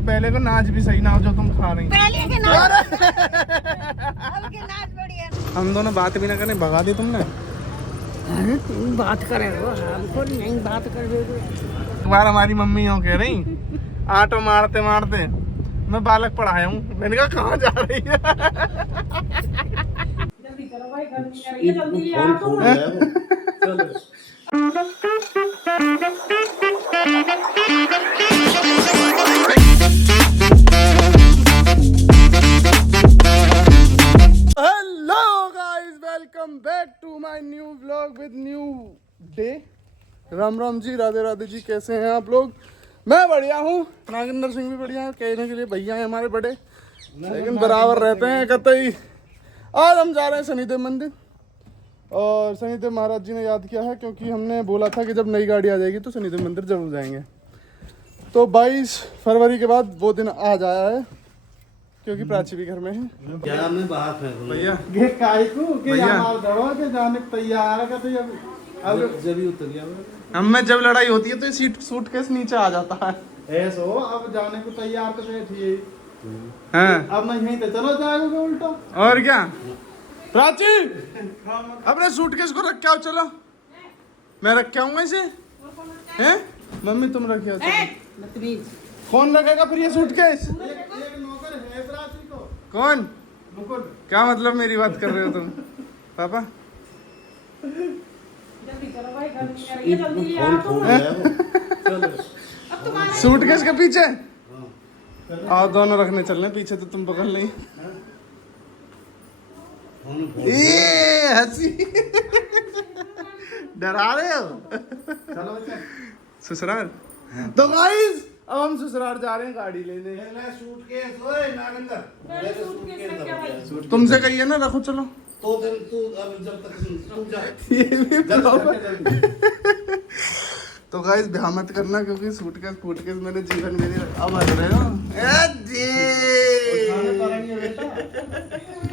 और पहले का नाच भी सही ना हो जो तुम खा रही पहले के नाच अब के नाच बढ़िया। हम दोनों बात भी ना करें, भगा दी तुमने। बात करेंगे हमको नहीं बात कर रहे। एक बार हमारी मम्मी यूँ कह रही, आटो मारते मारते मैं बालक पढ़ाया हूँ। मैंने कहा कहाँ जा रही है? जल्दी करो भाई, गर्मी आ रही है, जल्दी ले आओ तुम। Hello guys, welcome back to my new vlog with new day. Ram Ram ji, Radhe Radhe ji, कैसे हैं आप लोग? मैं बढ़िया हूँ, नागेंद्र सिंह भी बढ़िया है। कहने के लिए भैया हैं हमारे बड़े, लेकिन बराबर रहते हैं कतई। आज हम जा रहे हैं शनिदेव मंदिर, और शनिदेव महाराज जी ने याद किया है क्योंकि हमने बोला था कि जब नई गाड़ी आ जाएगी तो शनिदेव मंदिर जरूर जाएंगे। तो 22 फरवरी के बाद वो दिन आज आया है, क्योंकि प्राची भी घर में है। क्या मैं बाहर फेंकूं भैया ये काय को के भैया। माल दड़ो के जाने तैयार का तो अब जब ही उतर गया हम में जब लड़ाई होती है तो ये सूटकेस नीचे आ जाता है। ऐसो अब जाने को तैयार तो बैठी हाँ, अब मैं यहीं तो चलो जाएगा उल्टा। और क्या? प्राची अपने सूटकेस को रख के आओ, चलो। मैं रख के आऊंगा इसे। हैं? मम्मी तुम रखिए। बदतमीज। कौन रखेगा फिर ये सूटकेस? एक नौकर है प्राची को। कौन? मुकुट। क्या मतलब मेरी बात कर रहे हो तुम? पापा जल्दी करो भाई, गर्मी आ रही है, जल्दी ले आओ तुम। चलो सूटकेस के पीछे आओ, दोनों रखने चलने। पीछे तो तुम पकड़ नहीं। ये हंसी डरा रहे हो। चलो बच्चा ससुराल। तो गाइस अब हम ससुराल जा रहे हैं गाड़ी लेने। ले सूटकेस ओए नागेंद्र ले सूटकेस रख के भाई। तुमसे कहिए ना रखो, चलो। तो तू अब जब तक तू जा ये भी जल्दी तो गाइस ब्याह मत करना, क्योंकि सूटकेस फूटकेस मेरे जीवन में नहीं। अब हंस रहे हो? ए खाने जी पाएंगे बेटा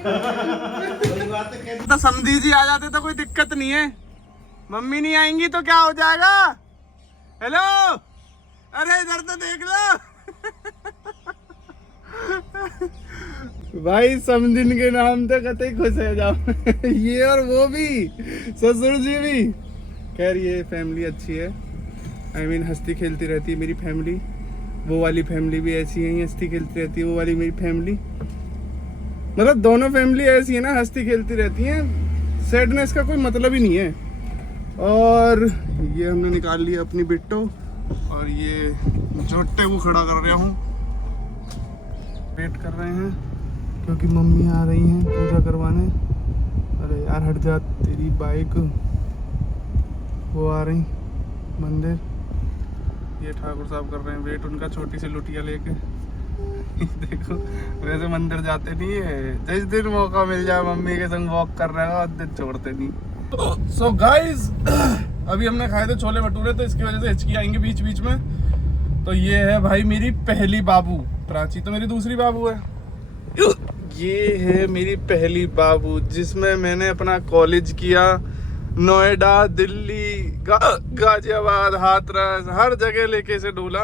वही बात है कैसे तो समधी जी आ जाते तो कोई दिक्कत नहीं है। मम्मी नहीं आएंगी तो क्या हो जाएगा? हेलो, अरे इधर तो देख लो। भाई समधिन के नाम तो कतई खुश है जाओ। ये और वो भी, ससुर जी भी। खैर ये फैमिली अच्छी है, आई मीन हंसती खेलती रहती है मेरी फैमिली। वो वाली फैमिली भी ऐसी है, हंसती खेलती रहती है। वो वाली मेरी फैमिली, मतलब दोनों फैमिली ऐसी है ना, हंसती खेलती रहती हैं। सैडनेस का कोई मतलब ही नहीं है। और ये हमने निकाल लिया अपनी बिट्टो, और ये जोटे को खड़ा कर रहा हूँ। वेट कर रहे हैं क्योंकि मम्मी आ रही हैं पूजा करवाने। अरे यार हट जा, तेरी बाइक। वो आ रही मंदिर, ये ठाकुर साहब कर रहे हैं वेट उनका, छोटी सी लुटिया लेके। देखो वैसे मंदिर जाते नहीं है, जिस दिन मौका मिल जाए मम्मी के संग वॉक कर रहे हो उस दिन छोड़ते नहीं। सो गाइस अभी हमने खाए थे छोले भटूरे, तो इसकी वजह से हिचकी आएंगी बीच बीच में। तो ये है भाई मेरी पहली बाबू, प्राची तो मेरी दूसरी बाबू है। ये है मेरी पहली बाबू, जिसमें मैंने अपना कॉलेज किया। नोएडा, दिल्ली, गाजियाबाद, हाथरस, हर जगह लेके इसे डोला।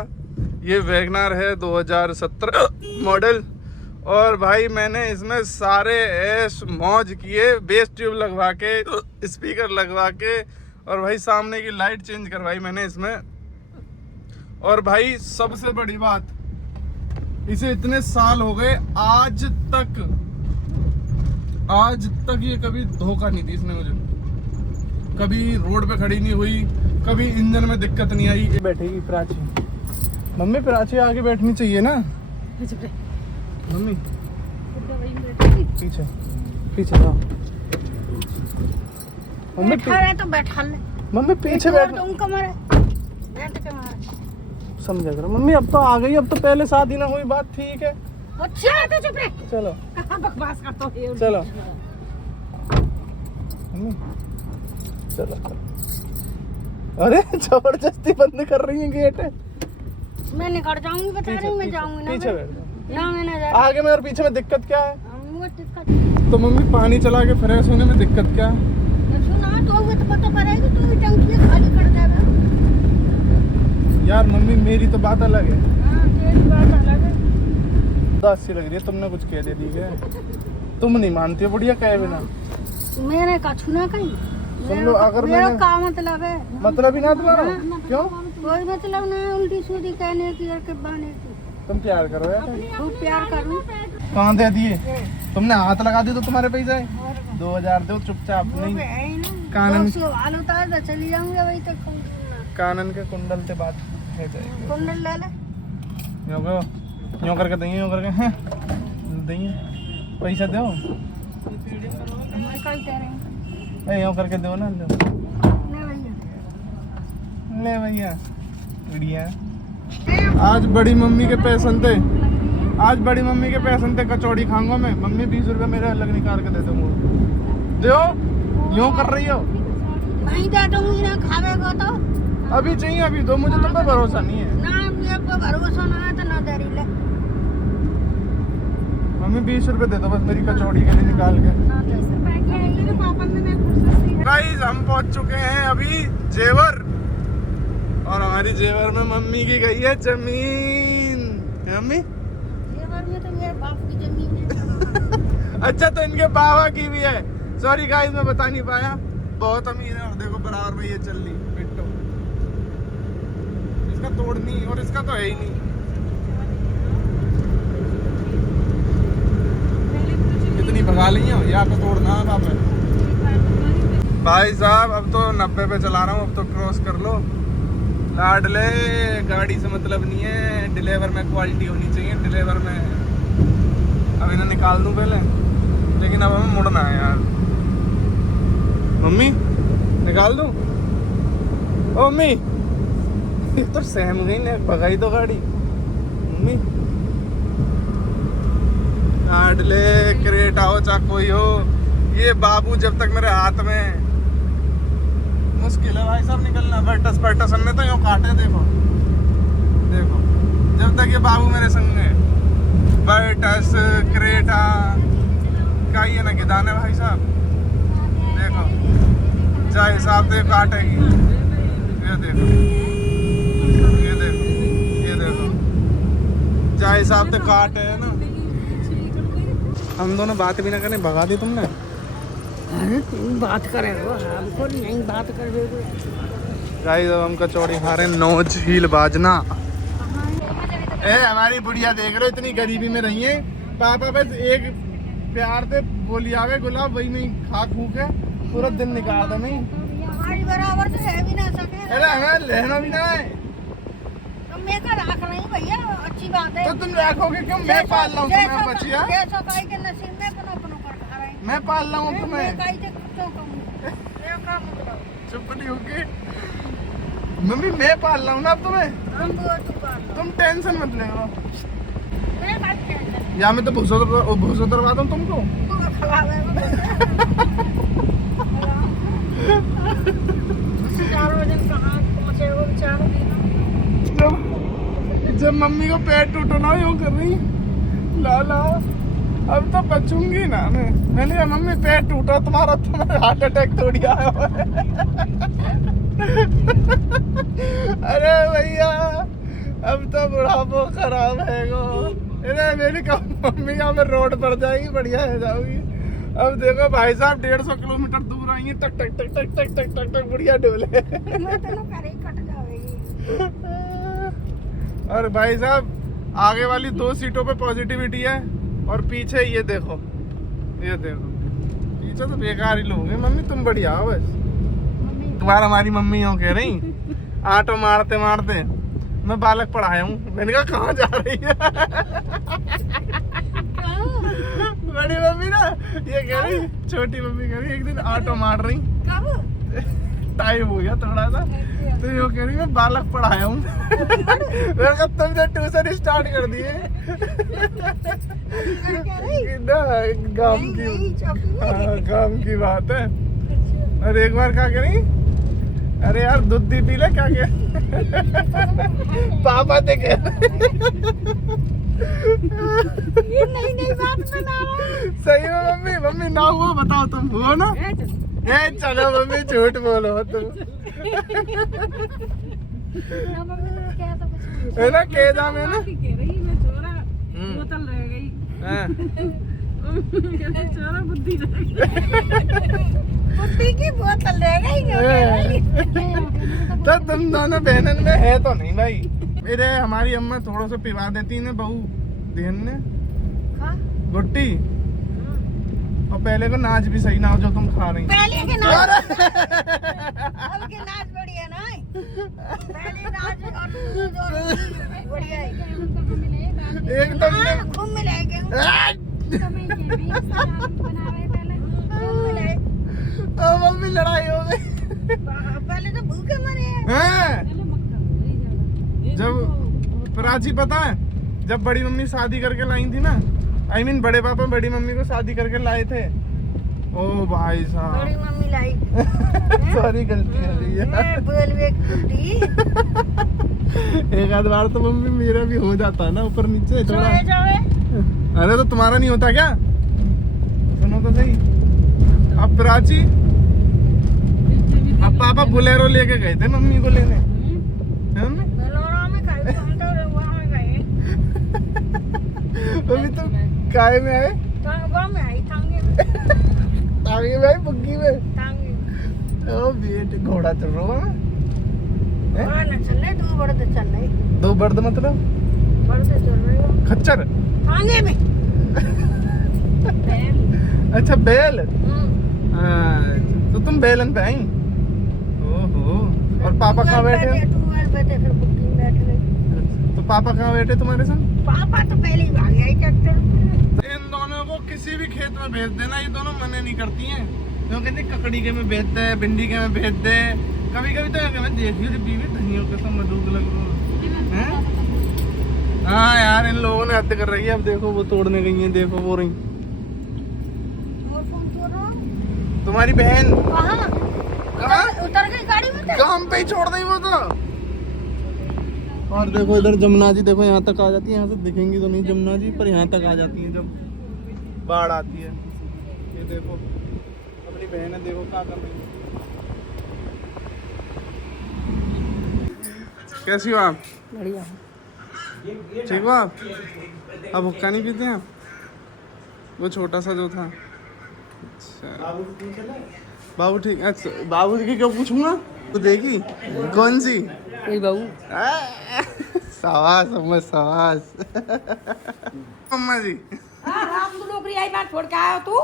ये वैगनार है 2017 मॉडल, और भाई मैंने इसमें सारे ऐश मौज किए, बेस ट्यूब लगवा के, स्पीकर लगवा के, और भाई सामने की लाइट चेंज करवाई मैंने इसमें। और भाई सबसे बड़ी बात, इसे इतने साल हो गए, आज तक ये कभी धोखा नहीं दी इसने मुझे। कभी रोड पे खड़ी नहीं हुई, कभी इंजन में दिक्कत नहीं आई। बैठेगी प्राची। मम्मी प्राची आगे बैठनी चाहिए ना। मम्मी पीछे पीछे जाओ। मम्मी बैठा रहे तो बैठा ले। मम्मी पीछे बैठ। तुम कमर है बैठ के मार। समझा करो मम्मी, अब तो आ गई, अब तो पहले शादी ना हुई बात ठीक है। अच्छा तो चुप रह। चलो बकवास करता है। चलो मम्मी चलो। अरे जबरदस्ती बंद कर रही है गेट। मैं निकल जाऊंगी, बता रही हूँ मैं जाऊंगी ना। पीछे बैठ जाओ। ना मैं ना जा। आगे में और पीछे में दिक्कत क्या है? वो दिक्कत तो मम्मी पानी चला के फ्रेश होने में दिक्कत क्या है? सुना तो वो तो पता करेगी, तू भी टंकी खाली कर देगा। यार मम्मी मेरी तो बात अलग है। हां तेरी बात अलग है। उदासी लग रही है, तुमने कुछ कह दे दी क्या? तुम नहीं मानती हो बुढ़िया कहे बिना। मैंने कछु ना कही। सुन लो, अगर मेरा मैंने का मतलब है? मतलब ही ना तुम्हारा, क्यों? कोई मतलब नहीं है उल्टी सीधी कहने की और के बहाने की। तुम प्यार करो यार। खूब प्यार करूं। कहाँ दे दिए तुमने? हाथ लगा दिए तो तुम्हारे पैसे 2000 दो चुपचाप। नहीं कानन सवाल उतार तो चली जाऊंगी वही तक। कानन के कुंडल से बात हो जाएगी। कुंडल ले ले। यूँ करके देंगे, यूँ करके हैं देंगे, पैसा दो। मैं कही कह रही यूँ करके दो ना। लो नहीं भैया। ले भैया बढ़िया। आज बड़ी मम्मी के पैसन थे, आज बड़ी मम्मी के पैसन थे कचौड़ी खाऊंगा मैं। मम्मी 20 रुपये मेरे अलग निकाल के दे दूंगा। दो यूँ कर रही हो? नहीं दे दूंगी ना, खावेगा तो। अभी चाहिए, अभी दो। मुझे तुम पे भरोसा नहीं है। ना मेरे को भरोसा ना है तो ना दे रही ले। मम्मी 20 रुपये दे दो बस मेरी कचौड़ी के लिए निकाल के। ना दे सकते। पापा ने मेरे फुर्सत से। गाइस हम पहुंच चुके हैं अभी जेवर, और हमारी जेवर में मम्मी की गई है जमीन। है मम्मी? जेवर में तो मेरे बाप की जमीन है। अच्छा तो इनके बाबा की भी है। सॉरी गाइस मैं बता नहीं पाया, बहुत अमीर है। और देखो बराबर में ये चल रही बिट्टो, इसका तोड़ नहीं और इसका तो है ही नहीं। इतनी भगा ली हो यहाँ पे तोड़ना है बाप। भाई साहब अब तो 90 पे चला रहा हूँ, अब तो क्रॉस कर लो। लाडले गाड़ी से मतलब नहीं है, डिलीवर में क्वालिटी होनी चाहिए। डिलीवर में अब इन्हें निकाल दूं पहले, लेकिन अब हमें मुड़ना है यार। मम्मी निकाल दूं? ओ मम्मी तो सहम गई ना, भगाई दो गाड़ी। मम्मी लाडले क्रेटा हो चाहे कोई हो, ये बाबू जब तक मेरे हाथ में, मुश्किल है भाई साहब निकलना। बटस बटस हमने तो यूँ काटे। देखो देखो जब तक ये बाबू मेरे संग है, बटस क्रेटा का ये ना गिदान है भाई साहब। देखो जा हिसाब से काटेगी। ये देखो ये देखो ये देखो जा हिसाब से काटे है ना। हम दोनों बात भी ना करें, भगा दी तुमने। अरे तुम बात करेगा, हमको नहीं बात कर देगा। गाइस अब हम कचौड़ी खा रहे हैं, नोच हील बाजना। ए हमारी बुढ़िया देख रहे हो, इतनी गरीबी में रही है। पापा बस एक प्यार से बोली आवे गुलाब, वही में खा खू के पूरा दिन निकाल दे। नहीं हमारी बराबर तो है भी ना सके। अरे हमें लेना भी ना है तो मैं का रख रही भैया, अच्छी बात है। तो तुम रखोगे क्यों? मैं पाल रहा हूँ तुम्हें बचिया। जैसा काई के नसीब में अपना अपना कर खा रहे हैं। मैं पाल रहा हूँ तुम्हें। मैं काई से क्यों कहूँ? ये का मतलब? चुप नहीं होगी मम्मी, मैं पाल रहा हूँ ना अब तुम्हें। हम वो तू कर। तुम टेंशन मत ले लो। मैं काई टेंशन। या मैं तो भूसो उतरवा दूँ तुमको। तू खिलावे चार बजे कहाँ पहुँचे वो बेचारा। जब मम्मी को पैर टूटो ना यूँ कर रही लाला, अब तो बचूंगी ना मैं। मैंने कहा मम्मी पैर टूटा तुम्हारा, तुम्हारा हार्ट अटैक थोड़ी आया हुआ है। अरे भैया अब तो बुढ़ापो खराब है गो। अरे मैंने कहा मम्मी यहाँ पे रोड पर जाएगी, बढ़िया है जाओगी। अब देखो भाई साहब 150 किलोमीटर दूर आएंगे, टक टक टक टक टक टक टक टक बढ़िया डोले। मैं तो ना करे कट जाएगी। और भाई साहब आगे वाली 2 सीटों पे पॉजिटिविटी है, और पीछे ये देखो पीछे तो बेकार ही लोग हैं। मम्मी तुम बढ़िया हो बस। तुम्हारा हमारी मम्मी हो कह रही आटो मारते मारते मैं बालक पढ़ाया हूँ। मैंने कहा कहाँ जा रही है? बड़ी मम्मी ना ये कह रही, छोटी मम्मी कह रही एक दिन ऑटो मार रही, टाइम हो गया थोड़ा सा, तो ये कह रही मैं बालक पढ़ाया हूँ। मैंने कहा तुमने ट्यूशन स्टार्ट कर दिए ना, काम की बात है। और एक बार क्या करी, अरे यार दूध दी पी ले, क्या पापा थे क्या? ये नई बात बना रहा है। सही में मम्मी ना हुआ, बताओ तुम हुआ ना? ए चलो मम्मी झूठ बोलो तुम। है ना केदा में ना बोतल रह गई हाँ। चोरा बुद्धि की बोतल रहेगा ही तो तुम दोनों बहनन में है तो नहीं भाई। मेरे हमारी अम्मा थोड़ा सा पिवा देती है बहू देन ने गुट्टी, और पहले को नाच भी सही ना हो जो तुम खा रही। पहले के नाच अब के नाच बढ़िया ना पहले नाच और बढ़िया है एकदम खूब मिलाएंगे मम्मी लड़ाई हो गई। पहले तो भूखे मरे हैं। जब प्राची पता है जब बड़ी मम्मी शादी करके लाई थी ना, I mean बड़े पापा बड़ी मम्मी को शादी करके लाए थे। ओ भाई साहब बड़ी मम्मी लाई सॉरी गलती हो गई है। एक आध बार तो मम्मी मेरा भी हो जाता है ना ऊपर नीचे थोड़ा। अरे तो तुम्हारा नहीं होता क्या? सुनो तो सही। अब प्राची अब पापा बुलेरो लेके गए थे मम्मी को लेने, है ना? अभी तो काय में आए? टांगे में आए बुग्गी में। ओ बेटे घोड़ा चल रहा है। दो बर्द मतलब खच्चर। अच्छा बैल। तो तुम बैलन पे आई। ओहो। और पापा कहाँ बैठे? तो पापा कहाँ बैठे तुम्हारे संग? पापा तो पहले ही भाग गया ट्रैक्टर। इन दोनों को किसी भी खेत में भेज देना, ये दोनों मना नहीं करती हैं। तो कहते ककड़ी के में भेज दे, भिंडी के में भेज दे। कभी कभी तो मैं देखी थी बीवी धनियों के तो मधुक लग रहा है। हाँ यार इन लोगों ने हद कर रही है। अब देखो वो तोड़ने गई है, देखो वो रही तुम्हारी बहन। कहाँ उतर गई गाड़ी में? काम पे ही छोड़ दी वो तो। और देखो इधर जमुना जी, देखो यहाँ तक आ जाती है। यहाँ से दिखेंगी तो नहीं जमुना जी, पर यहाँ तक आ जाती है जब बाढ़ आती है। ये देखो अपनी बहन है, देखो क्या कर रही है। कैसी हो आप? बढ़िया। ठीक हो आप? अब हुक्का नहीं पीते हैं आप? वो छोटा सा जो था। अच्छा बाबू ठीक। अच्छा बाबू की क्यों पूछूंगा? तो देखी कौन सी? कोई बाबू सवास अम्मा सवास। अम्मा जी राम तू नौकरी आई बात छोड़ के आया तू?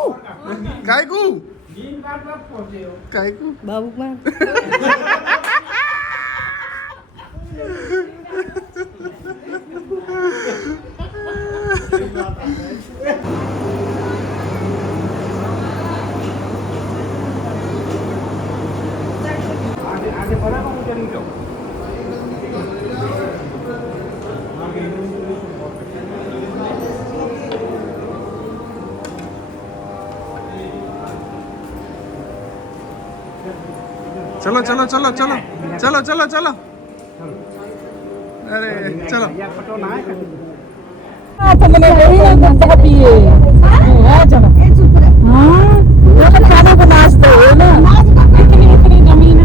काय को बाबू कुमार आगे बढ़ा बाबू करी जाओ। चलो चलो चलो चलो चलो चलो चलो। अरे चलो खाना को नाचते हो ना इतनी जमीन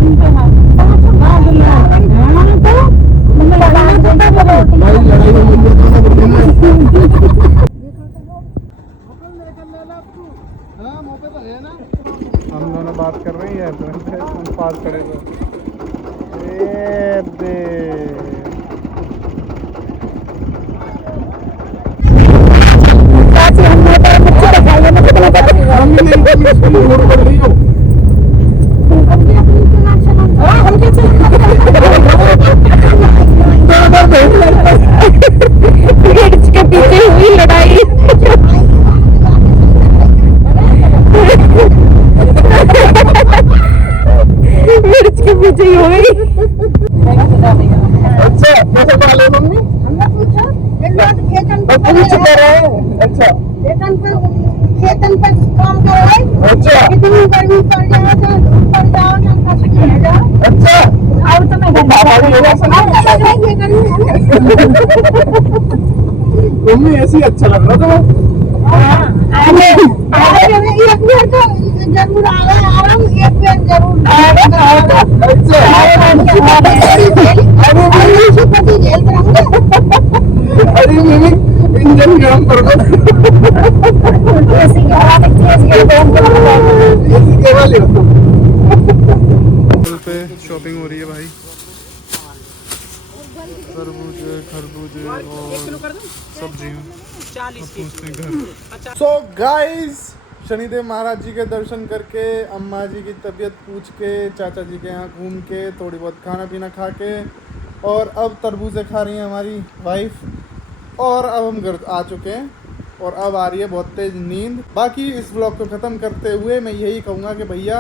हम दोनों बात कर रहे हैं पास खड़े तो के पीछे हुई लड़ाई मिर्च के पीछे ही हुई। अच्छा कैसे पाले मम्मी? हमने पूछा खेतन पूछ रहे हैं। अच्छा खेतन पे काम करो। अच्छा कितनी गर्मी पड़ जाए तो पड़ जाओ ना जाओ। अच्छा अब तो मैं मम्मी ऐसी अच्छा लग रहा था। एक बार तो जरूर आराम एक बार जरूर अरे मम्मी इंजन गर्म कर दो। ऐसी हवा दिखती है, ऐसी हवा दिखती है। एसी के वाले हो। पे शॉपिंग हो रही है भाई, तरबूज खरबूजे और सब्जियाँ। सो गाइस, शनिदेव महाराज जी के दर्शन करके, अम्मा जी की तबीयत पूछ के, चाचा जी के यहाँ घूम के, थोड़ी बहुत खाना पीना खा के, और अब तरबूजे खा रही हैं हमारी वाइफ। और अब हम घर आ चुके हैं और अब आ रही है बहुत तेज नींद। बाकी इस ब्लॉग को ख़त्म करते हुए मैं यही कहूँगा कि भैया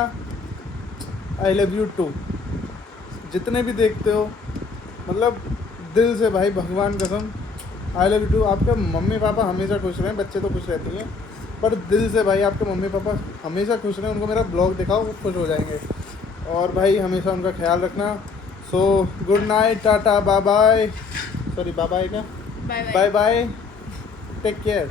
आई लव यू टू। जितने भी देखते हो, मतलब दिल से भाई, भगवान कसम, आई लव यू टू। आपके मम्मी पापा हमेशा खुश रहें, बच्चे तो खुश रहती हैं, पर दिल से भाई आपके मम्मी पापा हमेशा खुश रहें। उनको मेरा ब्लॉग दिखाओ, वो खुश हो जाएंगे। और भाई हमेशा उनका ख्याल रखना। So good night, tata, bye bye. Sorry bye bye क्या, बाय बाय, टेक केयर।